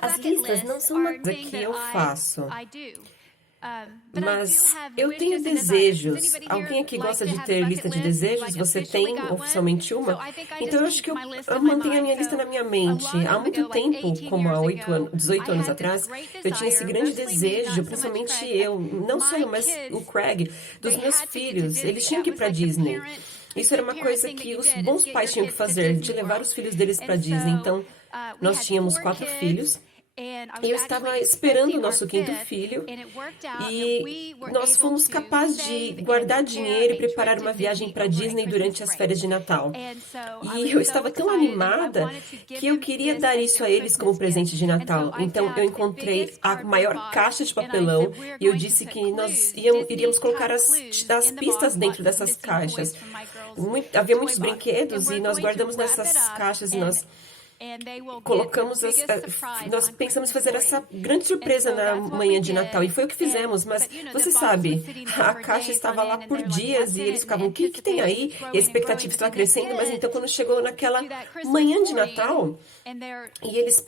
As listas não são uma coisa que eu faço, mas eu tenho desejos. Alguém aqui gosta de ter lista de desejos? Você tem oficialmente uma? Então eu acho que eu mantenho a minha lista na minha mente. Há muito tempo, como há 18 anos atrás, eu tinha esse grande desejo, principalmente eu, não só eu, mas o Craig, dos meus filhos. Eles tinham que ir para Disney. Isso era uma coisa que os bons pais tinham que fazer, de levar os filhos deles para Disney. Então, nós tínhamos 4 filhos. E eu estava esperando o nosso 5º filho e nós fomos capazes de guardar dinheiro e preparar uma viagem para Disney durante as férias de Natal. E eu estava tão animada que eu queria dar isso a eles como presente de Natal. Então eu encontrei a maior caixa de papelão e eu disse que nós iríamos colocar as pistas dentro dessas caixas. Havia muitos brinquedos e nós guardamos nessas caixas e nós colocamos, nós pensamos fazer essa grande surpresa na manhã de Natal, e foi o que fizemos, mas você sabe, a caixa estava lá por dias, e eles ficavam, o que tem aí? E a expectativa estava crescendo, mas então quando chegou naquela manhã de Natal, e eles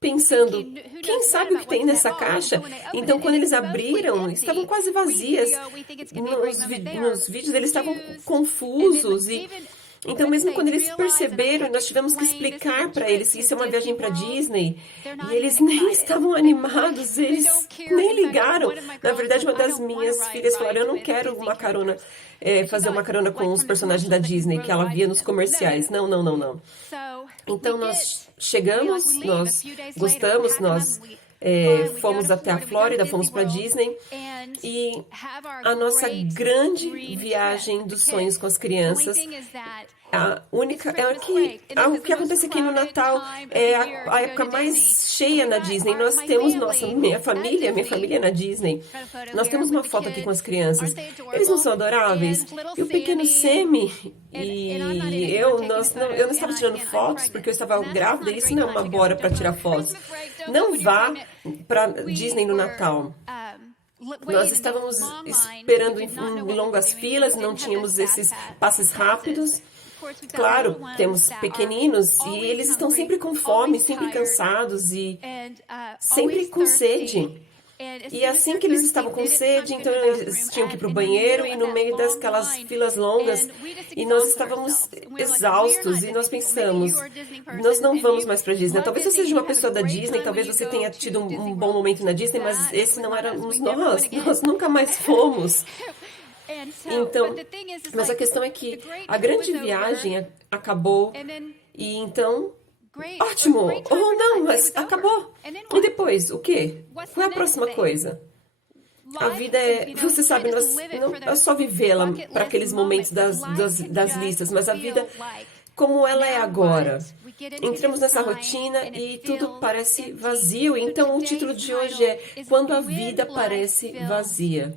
pensando, quem sabe o que tem nessa caixa? Então, quando eles abriram, estavam quase vazias. Nos vídeos, eles estavam confusos e... Então, mesmo quando eles perceberam, nós tivemos que explicar para eles que isso é uma viagem para Disney. E eles nem estavam animados, eles nem ligaram. Na verdade, uma das minhas filhas falou, eu não quero uma carona, fazer uma carona com os personagens da Disney que ela via nos comerciais. Não, não, não, não. Então, nós chegamos, nós gostamos, nós... fomos até a Flórida, fomos para Disney e a nossa grande viagem dos sonhos com as crianças, a única o que acontece aqui no Natal é a época mais cheia na Disney. Nós temos minha família é na Disney. Nós temos uma foto aqui com as crianças. Eles não são adoráveis? E o pequeno Sammy e eu não estava tirando fotos porque eu estava grávida. Isso não é uma hora para tirar fotos. Não vá para Disney no Natal. Nós estávamos esperando em longas filas, não tínhamos esses passes rápidos. Claro, temos pequeninos e eles estão sempre com fome, sempre cansados e sempre com sede. E assim que eles estavam com sede, então eles tinham que ir para o banheiro e no meio daquelas filas longas, e nós estávamos exaustos e nós pensamos, nós não vamos mais para Disney. Talvez você seja uma pessoa da Disney, talvez você tenha tido um bom momento na Disney, mas esse não éramos nós nunca mais fomos. Então, mas a questão é que a grande viagem acabou e então... Ótimo! Ou não, mas acabou. E depois, o quê? Qual é a próxima coisa? A vida é... Você sabe, não é só vivê-la para aqueles momentos das listas, mas a vida como ela é agora. Entramos nessa rotina e tudo parece vazio. Então, o título de hoje é Quando a Vida Parece Vazia.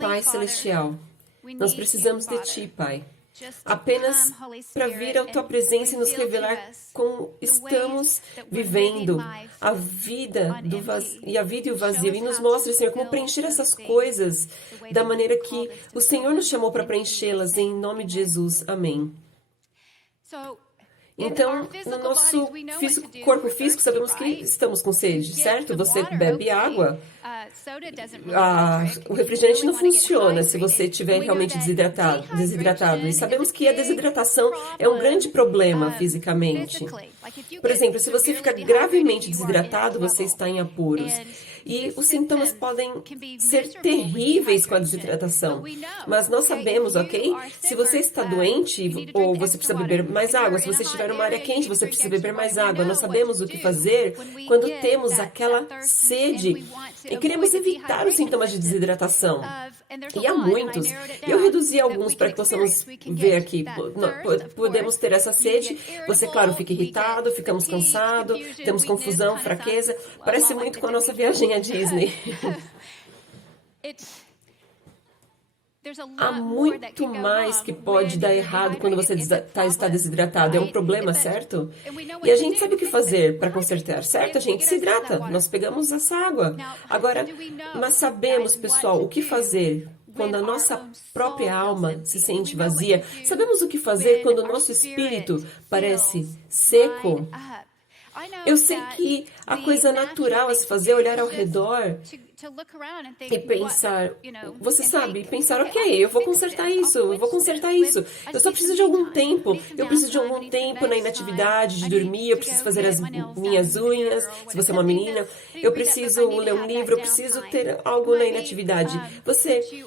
Pai Celestial, nós precisamos de Ti, Pai. Apenas para vir à Tua presença e nos revelar como estamos vivendo a vida e o vazio. E nos mostre, Senhor, como preencher essas coisas da maneira que o Senhor nos chamou para preenchê-las. Em nome de Jesus. Amém. Então, no nosso corpo físico, sabemos que estamos com sede, certo? Você bebe água. O refrigerante não funciona se você estiver realmente desidratado. E sabemos que a desidratação é um grande problema fisicamente. Por exemplo, se você fica gravemente desidratado, você está em apuros. E os sintomas podem ser terríveis com a desidratação. Mas nós sabemos, ok? Se você está doente, ou você precisa beber mais água, se você estiver numa área quente, você precisa beber mais água. Nós sabemos o que fazer quando temos aquela sede e queremos evitar os sintomas de desidratação. E há muitos. Eu reduzi alguns para que possamos ver aqui. Podemos ter essa sede. Você, claro, fica irritado, ficamos cansados, temos confusão, fraqueza. Parece muito com a nossa viagem à Disney. Há muito mais que pode dar errado quando você está desidratado. É um problema, certo? E a gente sabe o que fazer para consertar, certo? A gente se hidrata. Nós pegamos essa água. Agora, mas sabemos, pessoal, o que fazer quando a nossa própria alma se sente vazia. Sabemos o que fazer quando o nosso espírito parece seco. Eu sei que a coisa natural a se fazer é olhar ao redor e pensar, você sabe, pensar, ok, eu vou consertar isso, eu vou consertar isso. Eu só preciso de algum tempo. Eu preciso de algum tempo na inatividade, de dormir, eu preciso fazer as minhas unhas, se você é uma menina. Eu preciso ler um livro, eu preciso ter algo na inatividade. Você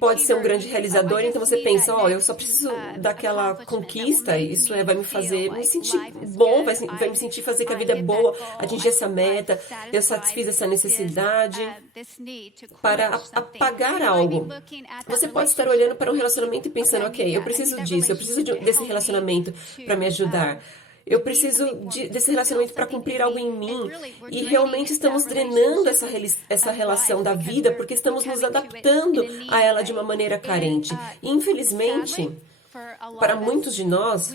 pode ser um grande realizador, então você pensa, eu só preciso daquela conquista, isso vai me fazer me sentir bom, vai me sentir fazer que a vida é boa, atingir essa meta, eu satisfiz essa necessidade para apagar algo. Você pode estar olhando para um relacionamento e pensando, ok, eu preciso disso, eu preciso desse relacionamento para me ajudar. Eu preciso desse relacionamento para cumprir algo em mim. E realmente estamos drenando essa relação da vida porque estamos nos adaptando a ela de uma maneira carente. E, infelizmente, para muitos de nós,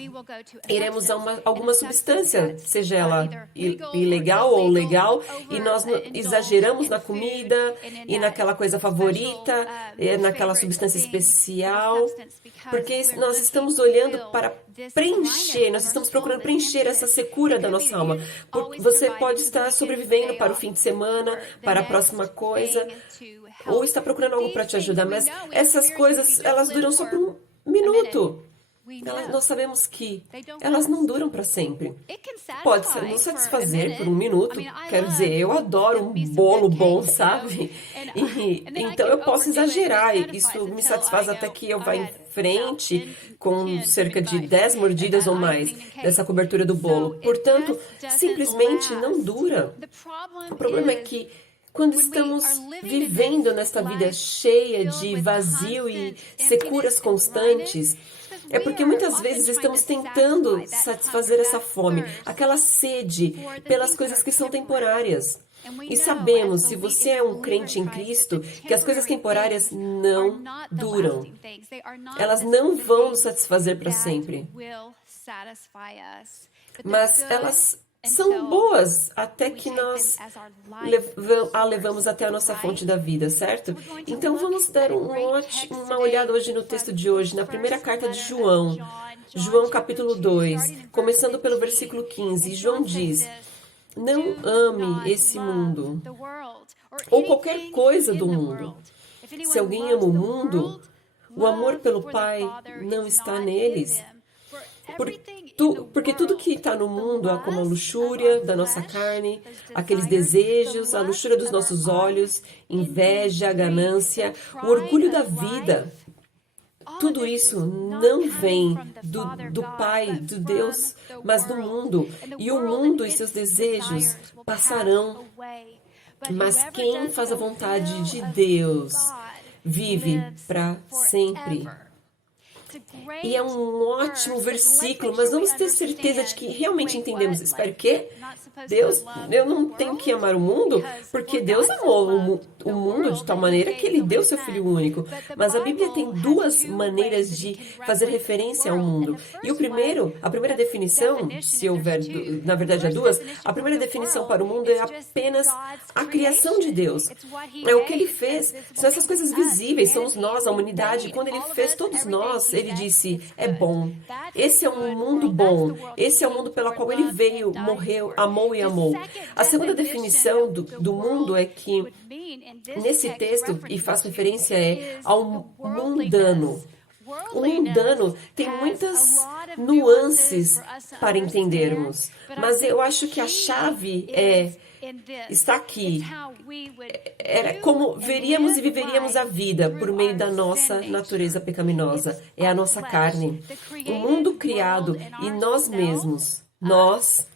iremos a alguma substância, seja ela ilegal ou legal, e nós exageramos na comida e naquela coisa favorita, naquela substância especial, porque nós estamos olhando para preencher, nós estamos procurando preencher essa secura da nossa alma. Você pode estar sobrevivendo para o fim de semana, para a próxima coisa, ou está procurando algo para te ajudar, mas essas coisas, elas duram só por um minuto. Nós sabemos que elas não duram para sempre. Pode nos satisfazer por um minuto. Quero dizer, eu adoro um bolo bom, sabe? Então eu posso exagerar. Isso me satisfaz até que eu vá em frente com cerca de 10 mordidas ou mais dessa cobertura do bolo. Portanto, simplesmente não dura. O problema é que quando estamos vivendo nesta vida cheia de vazio e securas constantes, é porque muitas vezes estamos tentando satisfazer essa fome, aquela sede pelas coisas que são temporárias. E sabemos, se você é um crente em Cristo, que as coisas temporárias não duram. Elas não vão nos satisfazer para sempre. Mas elas são boas até que nós a levamos até a nossa fonte da vida, certo? Então vamos dar uma olhada hoje no texto de hoje, na primeira carta de João, João capítulo 2, começando pelo versículo 15. João diz, não ame esse mundo, ou qualquer coisa do mundo. Se alguém ama o mundo, o amor pelo Pai não está neles. Porque tudo que está no mundo é como a luxúria da nossa carne, aqueles desejos, a luxúria dos nossos olhos, inveja, ganância, o orgulho da vida. Tudo isso não vem do Pai, do Deus, mas do mundo. E o mundo e seus desejos passarão. Mas quem faz a vontade de Deus vive para sempre. E é um ótimo versículo, mas vamos ter certeza de que realmente entendemos. Espero que Deus, eu não tenho que amar o mundo, porque Deus amou o mundo de tal maneira que Ele deu seu Filho único. Mas a Bíblia tem duas maneiras de fazer referência ao mundo. E a primeira definição, se houver, na verdade há duas, a primeira definição para o mundo é apenas a criação de Deus. É o que Ele fez, são essas coisas visíveis, somos nós, a humanidade. Quando Ele fez todos nós, Ele disse, é bom. Esse é um mundo bom. Esse é o mundo pelo qual Ele veio, morreu, amou e amou. A segunda definição do mundo é que, nesse texto, e faz referência ao mundano. O mundano tem muitas nuances para entendermos, mas eu acho que a chave está aqui. Era como veríamos e viveríamos a vida por meio da nossa natureza pecaminosa. É a nossa carne. O mundo criado e nós mesmos. Nós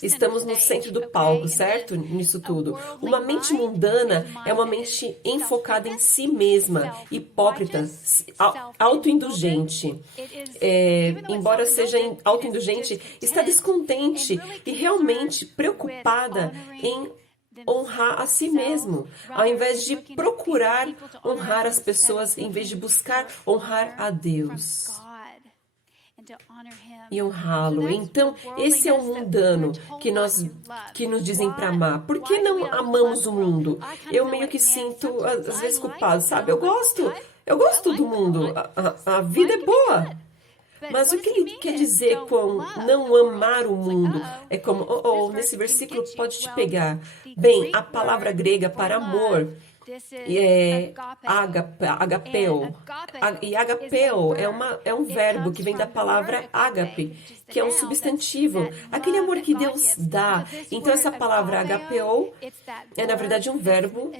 estamos no centro do palco, certo? Nisso tudo. Uma mente mundana é uma mente enfocada em si mesma, hipócrita, autoindulgente. Embora seja autoindulgente, está descontente e realmente preocupada em honrar a si mesmo, ao invés de procurar honrar as pessoas, em vez de buscar honrar a Deus e honrá-lo. Então, esse é o mundano que nos dizem para amar. Por que não amamos o mundo? Eu meio que sinto, às vezes, culpado, sabe? Eu gosto do mundo. A vida é boa. Mas o que ele quer dizer com não amar o mundo? É como, nesse versículo pode te pegar. Bem, a palavra grega para amor é agapeo. E agapeo é um verbo que vem da palavra ágape, que é um substantivo. Aquele amor que Deus dá. Então, essa palavra agapeo é, na verdade, um verbo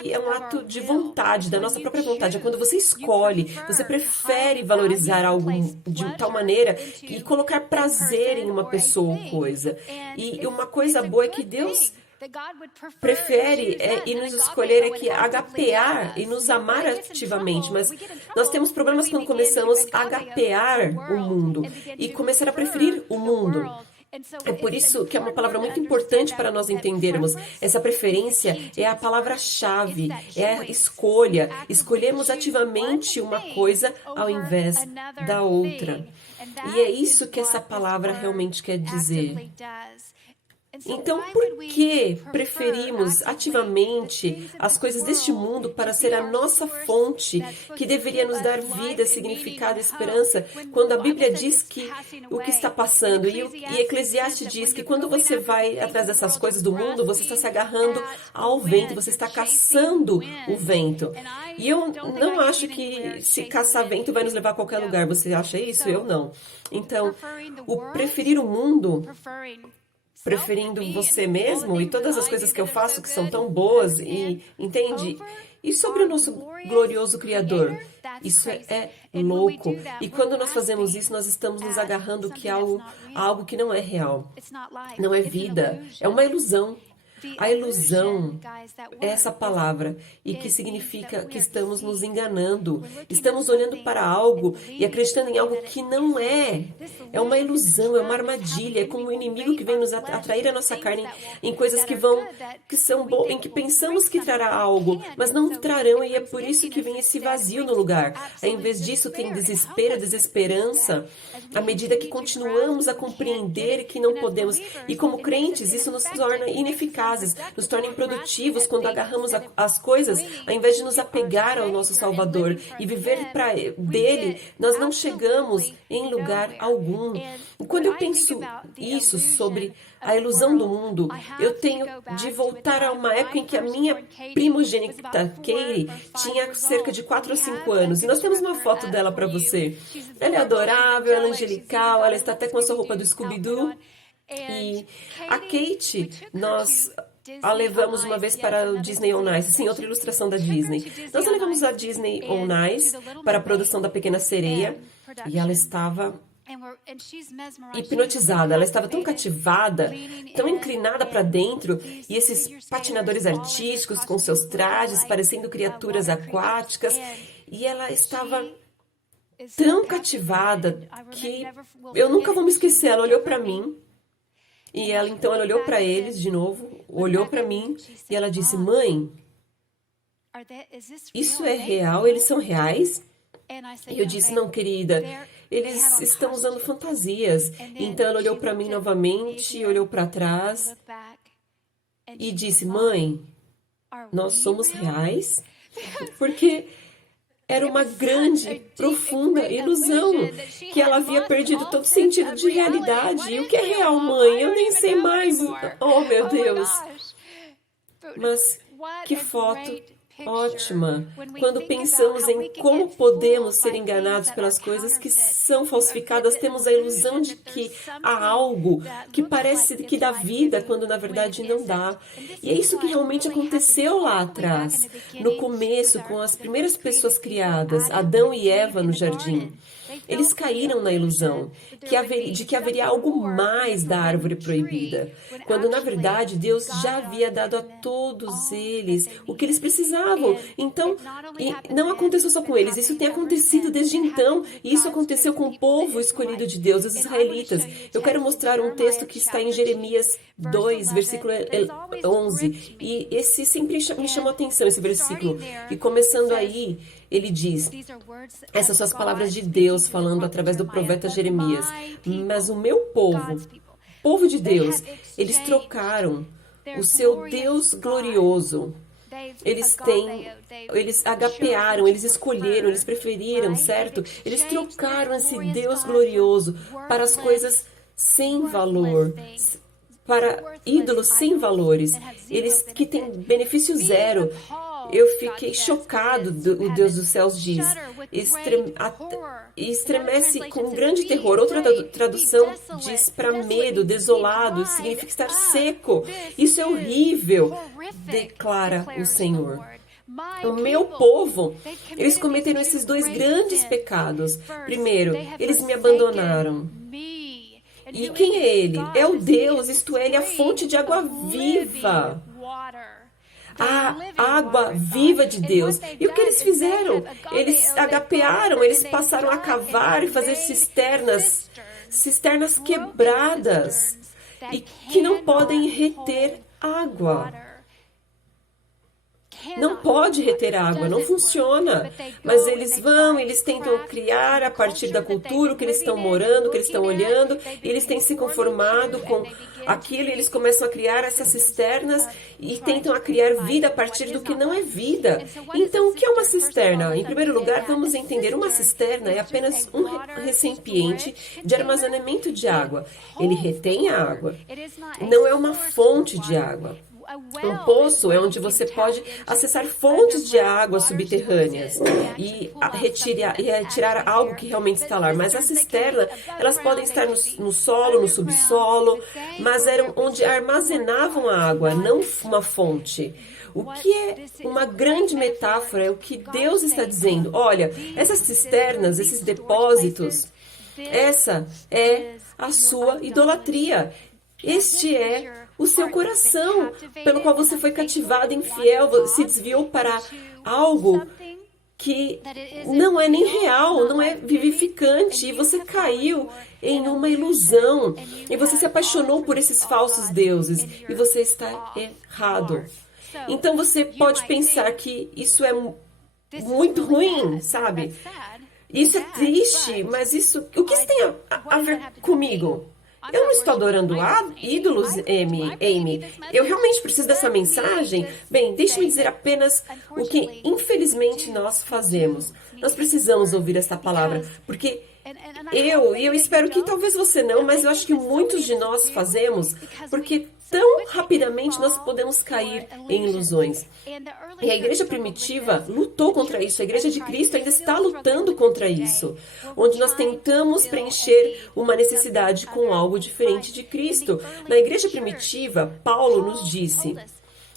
que é um ato de vontade, da nossa própria vontade. É quando você escolhe, você prefere valorizar algo de tal maneira e colocar prazer em uma pessoa ou coisa. E uma coisa boa é que Deus prefere e nos escolher é que agapear e nos amar ativamente, mas nós temos problemas quando começamos a agapear o mundo e começar a preferir o mundo. É por isso que é uma palavra muito importante para nós entendermos. Essa preferência é a palavra-chave, é a escolha. Escolhemos ativamente uma coisa ao invés da outra. E é isso que essa palavra realmente quer dizer. Então, por que preferimos ativamente as coisas deste mundo para ser a nossa fonte que deveria nos dar vida, significado e esperança, quando a Bíblia diz que o que está passando, e Eclesiastes diz que quando você vai atrás dessas coisas do mundo, você está se agarrando ao vento, você está caçando o vento. E eu não acho que se caçar vento vai nos levar a qualquer lugar. Você acha isso? Eu não. Então, o preferir o mundo, preferindo você mesmo e todas as coisas que eu faço que são tão boas, e entende? E sobre o nosso glorioso Criador, isso é louco. E quando nós fazemos isso, nós estamos nos agarrando a algo que não é real. Não é vida, é uma ilusão. A ilusão é essa palavra, e que significa que estamos nos enganando. Estamos olhando para algo e acreditando em algo que não é. É uma ilusão, é uma armadilha, é como o inimigo que vem nos atrair a nossa carne em coisas que são boas, em que pensamos que trará algo, mas não trarão, e é por isso que vem esse vazio no lugar. Em vez disso, tem desespero, desesperança, à medida que continuamos a compreender que não podemos. E como crentes, isso nos torna ineficazes, nos torna improdutivos quando agarramos as coisas, ao invés de nos apegar ao nosso Salvador e viver para dele, nós não chegamos em lugar algum. E quando eu penso isso sobre a ilusão do mundo, eu tenho de voltar a uma época em que a minha primogênita, Katie, tinha cerca de 4 ou 5 anos. E nós temos uma foto dela para você. Ela é adorável, ela é angelical, ela está até com a sua roupa do Scooby-Doo. E a Kate, nós a levamos uma vez para o Disney on Ice. Sim, outra ilustração da Disney. Nós a levamos a Disney on Ice para a produção da Pequena Sereia. E ela estava hipnotizada, ela estava tão cativada, tão inclinada para dentro, e esses patinadores artísticos com seus trajes, parecendo criaturas aquáticas, e ela estava tão cativada que eu nunca vou me esquecer. Ela olhou para mim, e ela olhou para eles de novo, olhou para mim, e ela disse: "Mãe, isso é real? Eles são reais?" E eu disse: "Não, querida, eles estão usando fantasias." Então ela olhou para mim novamente, olhou para trás e disse: "Mãe, nós somos reais?" Porque era uma grande, profunda ilusão, que ela havia perdido todo sentido de realidade. E o que é real, mãe? Eu nem sei mais. Oh, meu Deus! Mas que foto ótima, quando pensamos em como podemos ser enganados pelas coisas que são falsificadas. Temos a ilusão de que há algo que parece que dá vida, quando na verdade não dá. E é isso que realmente aconteceu lá atrás, no começo, com as primeiras pessoas criadas, Adão e Eva no jardim. Eles caíram na ilusão de que haveria algo mais da árvore proibida, quando na verdade Deus já havia dado a todos eles o que eles precisavam. Então, não aconteceu só com eles, isso tem acontecido desde então, e isso aconteceu com o povo escolhido de Deus, os israelitas. Eu quero mostrar um texto que está em Jeremias 2, versículo 11, e esse sempre me chamou a atenção, esse versículo, e começando aí, ele diz, essas são as palavras de Deus falando através do profeta Jeremias: "Mas o meu povo de Deus, eles trocaram o seu Deus glorioso Eles agapearam, eles escolheram, eles preferiram, certo? Eles trocaram esse Deus glorioso para as coisas sem valor, para ídolos sem valores, eles que têm benefício zero. Eu fiquei chocado, o Deus dos céus diz. Estremece com grande terror. Outra tradução diz para medo, desolado, significa estar seco. Isso é horrível, declara o Senhor. O meu povo, eles cometeram esses dois grandes pecados. Primeiro, eles me abandonaram. E quem é ele? É o Deus, isto é, ele é a fonte de água viva. A água viva de Deus. E o que eles fizeram? Eles agapearam, eles passaram a cavar e fazer cisternas quebradas e que não podem reter água. Não pode reter água, não funciona. Mas eles tentam criar a partir da cultura, o que eles estão morando, o que eles estão olhando, e eles têm se conformado com aquilo, e eles começam a criar essas cisternas e tentam a criar vida a partir do que não é vida. Então, o que é uma cisterna? Em primeiro lugar, vamos entender, uma cisterna é apenas um recipiente de armazenamento de água. Ele retém a água, não é uma fonte de água. Um poço é onde você pode acessar fontes de água subterrâneas e retirar algo que realmente está lá. Mas a cisterna, elas podem estar no solo, no subsolo, mas eram onde armazenavam a água, não uma fonte. O que é uma grande metáfora é o que Deus está dizendo. Olha, essas cisternas, esses depósitos, essa é a sua idolatria. Este é o seu coração, pelo qual você foi cativado, infiel, se desviou para algo que não é nem real, não é vivificante, e você caiu em uma ilusão, e você se apaixonou por esses falsos deuses, e você está errado. Então você pode pensar que isso é muito ruim, sabe? Isso é triste, mas o que isso tem a ver comigo? Eu não estou adorando ídolos, Amy. Eu realmente preciso dessa mensagem? Bem, deixe-me dizer apenas o que, infelizmente, nós fazemos. Nós precisamos ouvir essa palavra, porque eu espero que talvez você não, mas eu acho que muitos de nós fazemos, porque tão rapidamente nós podemos cair em ilusões. E a igreja primitiva lutou contra isso. A igreja de Cristo ainda está lutando contra isso. Onde nós tentamos preencher uma necessidade com algo diferente de Cristo. Na igreja primitiva, Paulo nos disse: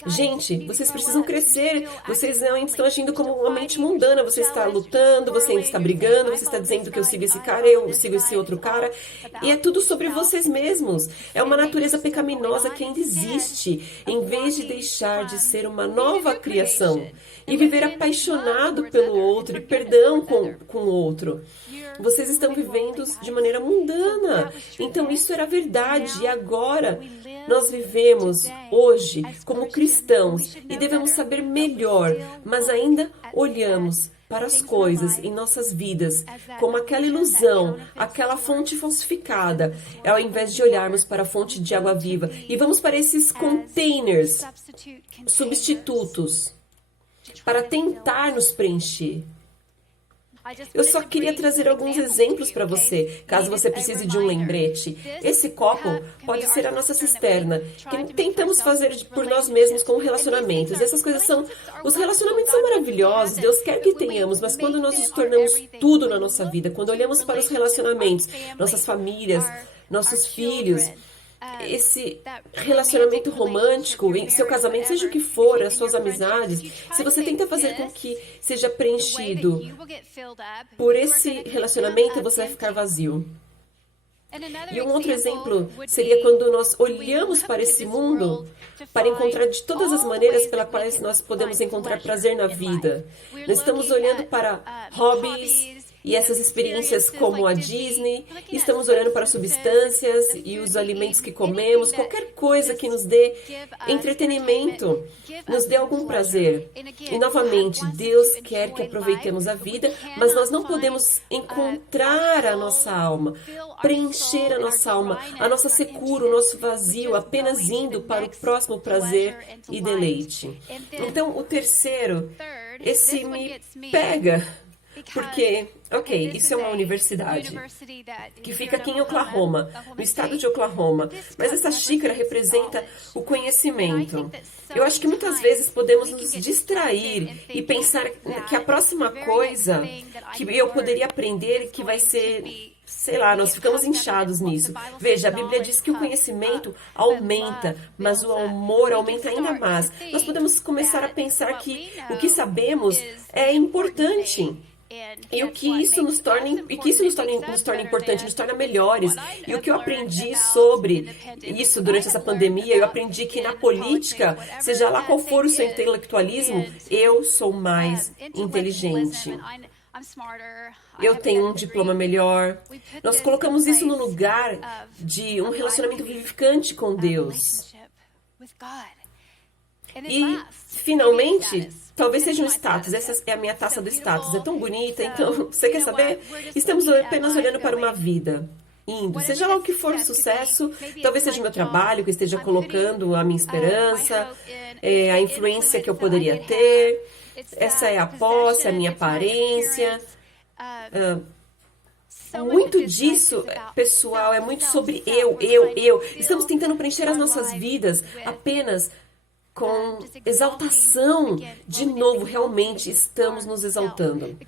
gente, vocês precisam crescer, vocês ainda estão agindo como uma mente mundana, você está lutando, você ainda está brigando, você está dizendo que eu sigo esse cara, eu sigo esse outro cara, e é tudo sobre vocês mesmos. É uma natureza pecaminosa que ainda existe, em vez de deixar de ser uma nova criação e viver apaixonado pelo outro e perdão com o outro. Vocês estão vivendo de maneira mundana. Então isso era verdade, e agora nós vivemos hoje como cristãos e devemos saber melhor, mas ainda olhamos para as coisas em nossas vidas como aquela ilusão, aquela fonte falsificada, ao invés de olharmos para a fonte de água viva e vamos para esses containers, substitutos, para tentar nos preencher. Eu só queria trazer alguns exemplos para você, caso você precise de um lembrete. Esse copo pode ser a nossa cisterna, que tentamos fazer por nós mesmos com relacionamentos. Essas coisas são... Os relacionamentos são maravilhosos, Deus quer que tenhamos, mas quando nós nos tornamos tudo na nossa vida, quando olhamos para os relacionamentos, nossas famílias, nossos filhos, esse relacionamento romântico, seu casamento, seja o que for, as suas amizades, se você tenta fazer com que seja preenchido por esse relacionamento, você vai ficar vazio. E um outro exemplo seria quando nós olhamos para esse mundo para encontrar de todas as maneiras pelas quais nós podemos encontrar prazer na vida. Nós estamos olhando para hobbies e essas experiências como a Disney, estamos olhando para substâncias e os alimentos que comemos, qualquer coisa que nos dê entretenimento, nos dê algum prazer. E novamente, Deus quer que aproveitemos a vida, mas nós não podemos encontrar a nossa alma, preencher a nossa alma, a nossa secura, o nosso vazio, apenas indo para o próximo prazer e deleite. Então, o terceiro, esse me pega, porque, ok, isso é uma universidade que fica aqui em Oklahoma, no estado de Oklahoma, mas essa xícara representa o conhecimento. Eu acho que muitas vezes podemos nos distrair e pensar que a próxima coisa que eu poderia aprender que vai ser... Sei lá, nós ficamos inchados nisso. Veja, a Bíblia diz que o conhecimento aumenta, mas o amor aumenta ainda mais. Nós podemos começar a pensar que o que sabemos é importante. E o que isso nos torna, nos torna importante, nos torna melhores. E o que eu aprendi sobre isso durante essa pandemia, eu aprendi que na política, seja lá qual for o seu intelectualismo, eu sou mais inteligente. Eu tenho um diploma melhor. Nós colocamos isso no lugar de um relacionamento vivificante com Deus. E, finalmente, talvez seja um status. Essa é a minha taça do status. É tão bonita. Então, você quer saber? Estamos apenas olhando para uma vida. Indo. Seja lá o que for o sucesso, talvez seja o meu trabalho que esteja colocando a minha esperança, a influência que eu poderia ter. Essa é a posse, a minha aparência. Muito disso, pessoal, é muito sobre eu. Estamos tentando preencher as nossas vidas apenas com exaltação. De novo, realmente estamos nos exaltando.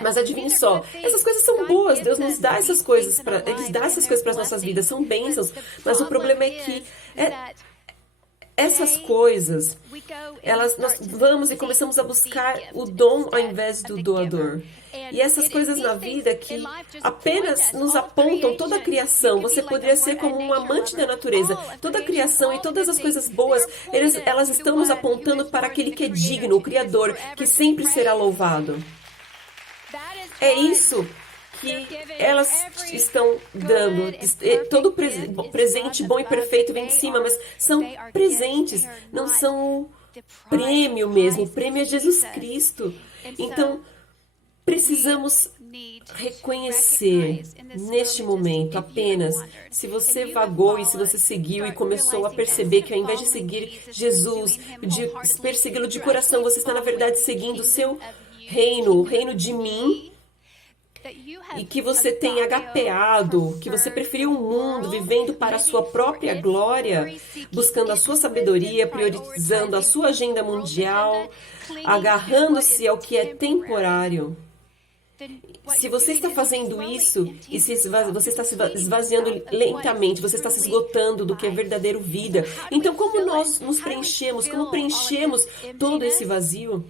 Mas adivinhe só, essas coisas são boas. Deus nos dá essas coisas, Ele dá essas coisas para as nossas vidas, são bênçãos. Mas o problema é que essas coisas, nós vamos e começamos a buscar o dom ao invés do doador. E essas coisas na vida que apenas nos apontam toda a criação. Você poderia ser como um amante da natureza. Toda a criação e todas as coisas boas, elas estão nos apontando para aquele que é digno, o Criador, que sempre será louvado. É isso que elas estão dando. Todo presente bom e perfeito vem de cima, mas são presentes, não são prêmio mesmo. O prêmio é Jesus Cristo. Então, precisamos reconhecer neste momento apenas se você vagou e se você seguiu e começou a perceber que ao invés de seguir Jesus, de persegui-lo de coração, você está na verdade seguindo o seu reino, o reino de mim, e que você tem agapeado, que você preferiu o mundo, vivendo para a sua própria glória, buscando a sua sabedoria, priorizando a sua agenda mundial, agarrando-se ao que é temporário. Se você está fazendo isso e você está se esvaziando lentamente, você está se esgotando do que é verdadeiro vida, então como nós nos preenchemos, como preenchemos todo esse vazio?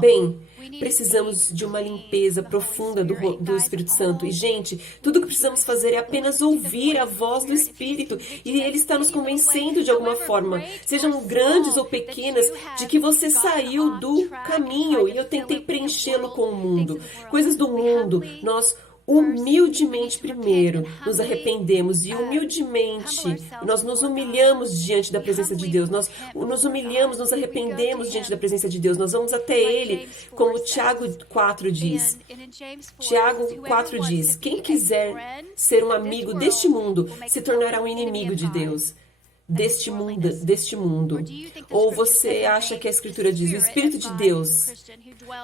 Bem, precisamos de uma limpeza profunda do Espírito Santo. E, gente, tudo que precisamos fazer é apenas ouvir a voz do Espírito. E Ele está nos convencendo de alguma forma, sejam grandes ou pequenas, de que você saiu do caminho. E eu tentei preenchê-lo com o mundo. Coisas do mundo, nós humildemente primeiro nos arrependemos e humildemente nós nos humilhamos diante da presença de Deus. Nós nos humilhamos, nos arrependemos diante da presença de Deus. Nós vamos até Ele, como Tiago 4 diz. Tiago 4 diz: quem quiser ser um amigo deste mundo se tornará um inimigo de Deus. Deste mundo. Ou você acha que a Escritura diz: o Espírito de Deus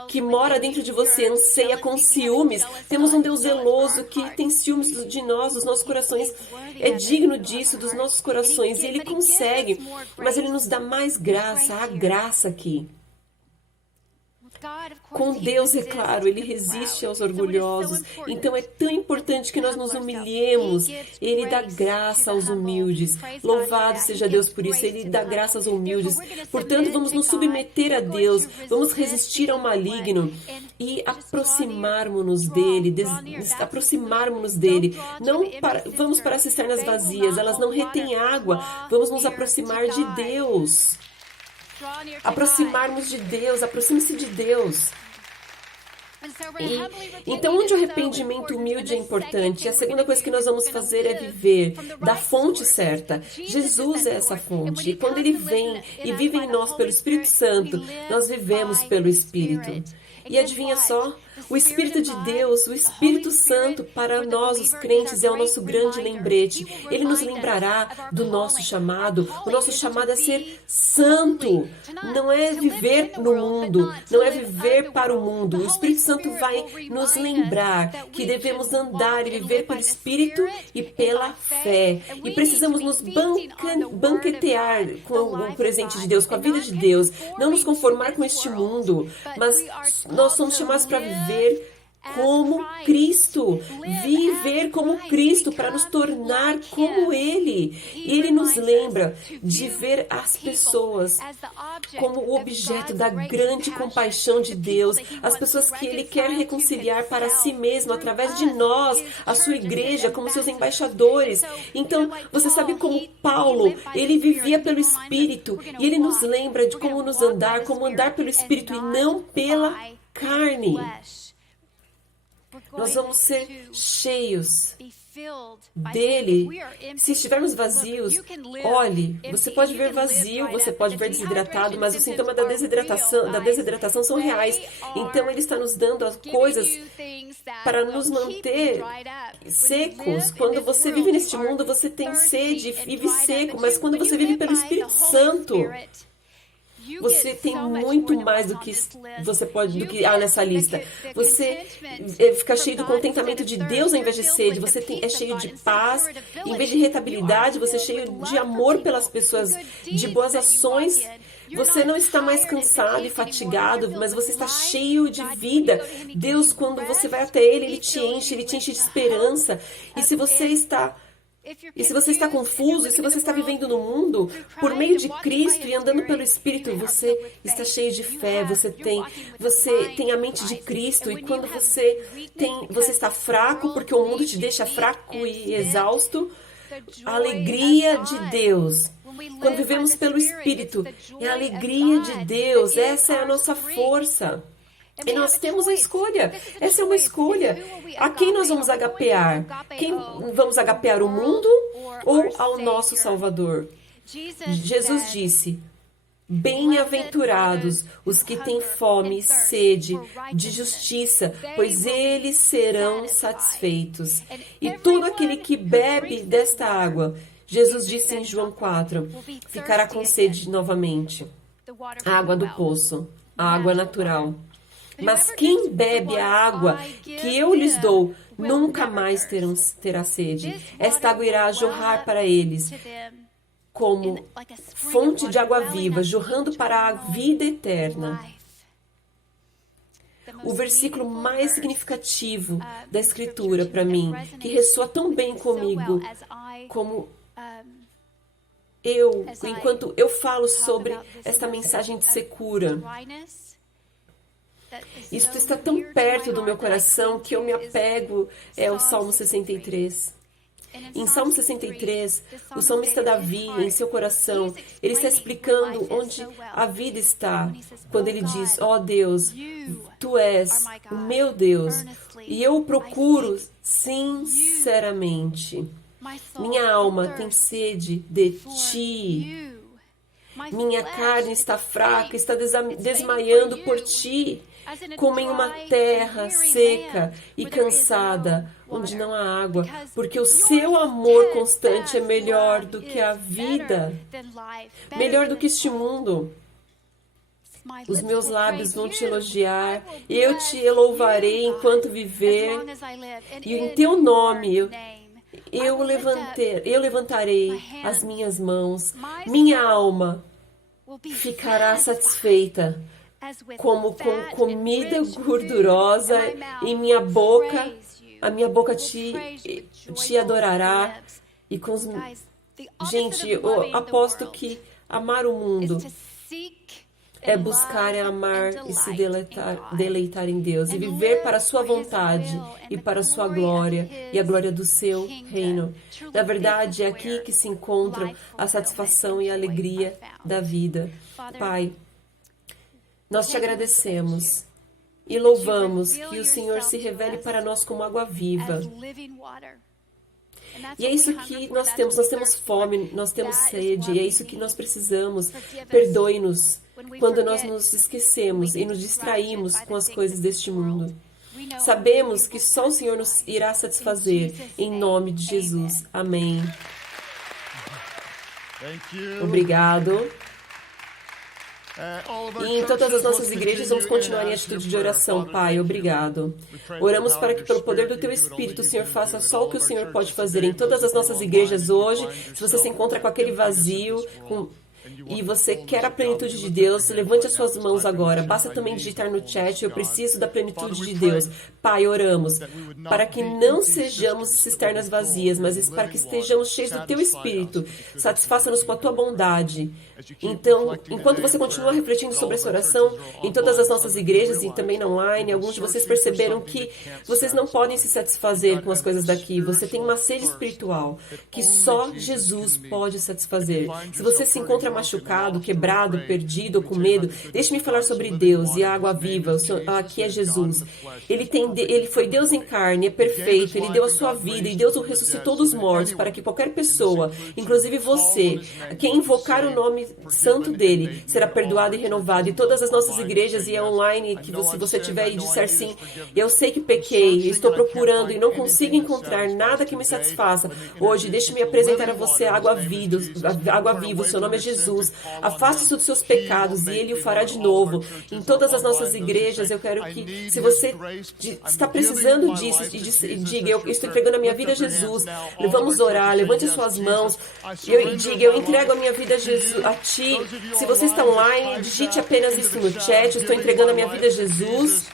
que mora dentro de você anseia com ciúmes. Temos um Deus zeloso que tem ciúmes de nós, dos nossos corações. É digno disso, dos nossos corações. E Ele consegue, mas Ele nos dá mais graça, a graça aqui. Com Deus, é claro, Ele resiste aos orgulhosos. Então é tão importante que nós nos humilhemos. Ele dá graça aos humildes. Louvado seja Deus por isso. Ele dá graça aos humildes. Portanto, vamos nos submeter a Deus. Vamos resistir ao maligno e aproximarmos-nos dele. Aproximarmos-nos dele. Não vamos para as cisternas vazias. Elas não retêm água. Vamos nos aproximar de Deus. Aproximarmos de Deus, aproxime-se de Deus. Então, onde o arrependimento humilde é importante, a segunda coisa que nós vamos fazer é viver da fonte certa. Jesus é essa fonte. E quando Ele vem e vive em nós pelo Espírito Santo, nós vivemos pelo Espírito. E adivinha só? O Espírito de Deus, o Espírito Santo, para nós, os crentes, é o nosso grande lembrete. Ele nos lembrará do nosso chamado. O nosso chamado é ser santo. Não é viver no mundo, não é viver para o mundo. O Espírito Santo vai nos lembrar que devemos andar e viver pelo Espírito e pela fé. E precisamos nos banquetear com o presente de Deus, com a vida de Deus. Não nos conformar com este mundo, mas nós somos chamados para viver como Cristo, viver como Cristo para nos tornar como Ele. E Ele nos lembra de ver as pessoas como o objeto da grande compaixão de Deus, as pessoas que Ele quer reconciliar para si mesmo através de nós, a sua igreja, como seus embaixadores. Então, você sabe como Paulo, ele vivia pelo Espírito e ele nos lembra de como nos andar, como andar pelo Espírito e não pela carne. Nós vamos ser cheios dele. Se estivermos vazios, olhe, você pode ver vazio, você pode ver desidratado, mas os sintomas da desidratação são reais. Então ele está nos dando as coisas para nos manter secos. Quando você vive neste mundo, você tem sede, vive seco, mas quando você vive pelo Espírito Santo, você tem muito mais do que você pode, do que há nessa lista. Você fica cheio do contentamento de Deus ao invés de sede. Você é cheio de paz. Em vez de irritabilidade, você é cheio de amor pelas pessoas, de boas ações. Você não está mais cansado e fatigado, mas você está cheio de vida. Deus, quando você vai até Ele te enche de esperança. E se você está confuso, e se você está vivendo no mundo, por meio de Cristo e andando pelo Espírito, você está cheio de fé, você tem a mente de Cristo, e quando você está fraco, porque o mundo te deixa fraco e exausto, a alegria de Deus, quando vivemos pelo Espírito, é a alegria de Deus, essa é a nossa força. E nós temos a escolha. Essa é uma escolha. A quem nós vamos agapear? Quem vamos agapear, o mundo ou ao nosso Salvador? Jesus disse: bem-aventurados os que têm fome e sede de justiça, pois eles serão satisfeitos. E todo aquele que bebe desta água, Jesus disse em João 4, ficará com sede novamente. A água do poço, a água natural. Mas quem bebe a água que eu lhes dou, nunca mais terá sede. Esta água irá jorrar para eles como fonte de água viva, jorrando para a vida eterna. O versículo mais significativo da Escritura para mim, que ressoa tão bem comigo, como enquanto eu falo sobre esta mensagem de secura. Isso está tão perto do meu coração que eu me apego ao Salmo 63. Em Salmo 63, o salmista Davi, em seu coração, ele está explicando onde a vida está, quando ele diz: ó Deus, Tu és o meu Deus, e eu o procuro sinceramente. Minha alma tem sede de Ti. Minha carne está fraca, está desmaiando por Ti, como em uma terra seca e cansada, onde não há água, porque o Seu amor constante é melhor do que a vida, melhor do que este mundo. Os meus lábios vão Te elogiar, eu Te louvarei enquanto viver, e em Teu nome eu levantarei as minhas mãos, minha alma ficará satisfeita, como com comida gordurosa em minha boca, a minha boca te adorará. E com os... Gente, eu aposto que amar o mundo é buscar, é amar e se deleitar em Deus, e viver para a sua vontade e para a sua glória e a glória do seu reino. Na verdade, é aqui que se encontra a satisfação e a alegria da vida. Pai, nós Te agradecemos e louvamos que o Senhor se revele para nós como água viva. E é isso que nós temos fome, nós temos sede, e é isso que nós precisamos. Perdoe-nos quando nós nos esquecemos e nos distraímos com as coisas deste mundo. Sabemos que só o Senhor nos irá satisfazer, em nome de Jesus. Amém. Obrigado. E em todas as nossas igrejas vamos continuar em atitude de oração, Pai. Obrigado. Oramos para que pelo poder do Teu Espírito o Senhor faça só o que o Senhor pode fazer em todas as nossas igrejas hoje. Se você se encontra com aquele vazio, e você quer a plenitude de Deus, levante as suas mãos agora. Basta também digitar no chat: eu preciso da plenitude de Deus. Pai, oramos para que não sejamos cisternas vazias, mas para que estejamos cheios do Teu Espírito. Satisfaça-nos com a Tua bondade. Então, enquanto você continua refletindo sobre essa oração, em todas as nossas igrejas e também na online, alguns de vocês perceberam que vocês não podem se satisfazer com as coisas daqui. Você tem uma sede espiritual que só Jesus pode satisfazer. Se você se encontra machucado, quebrado, perdido ou com medo, deixe-me falar sobre Deus e a água viva. O Senhor, aqui é Jesus. Ele foi Deus em carne, é perfeito. Ele deu a sua vida e Deus o ressuscitou dos mortos para que qualquer pessoa, inclusive você, quem invocar o nome santo dele, será perdoado e renovado. E todas as nossas igrejas e online, que se você tiver e disser sim, eu sei que pequei, estou procurando e não consigo encontrar nada que me satisfaça. Hoje, deixe-me apresentar a você a água viva, o seu nome é Jesus. Afaste-se dos seus pecados e Ele o fará de novo. Em todas as nossas igrejas, eu quero que, se você está precisando disso, e diga: eu estou entregando a minha vida a Jesus. Vamos orar, levante as suas mãos e diga: eu entrego a minha vida a Jesus, a Ti. Se você está online, digite apenas isso no chat: eu estou entregando a minha vida a Jesus.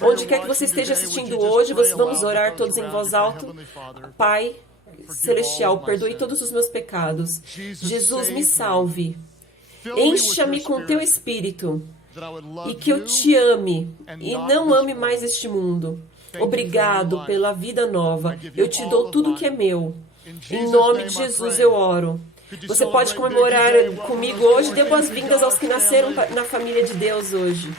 Onde quer que você esteja assistindo hoje, vamos orar todos em voz alta. Pai Celestial, perdoe todos os meus pecados. Jesus, me salve. Encha-me com Teu Espírito e que eu Te ame e não ame mais este mundo. Obrigado pela vida nova. Eu Te dou tudo que é meu. Em nome de Jesus eu oro. Você pode comemorar comigo hoje. Dê boas-vindas aos que nasceram na família de Deus hoje.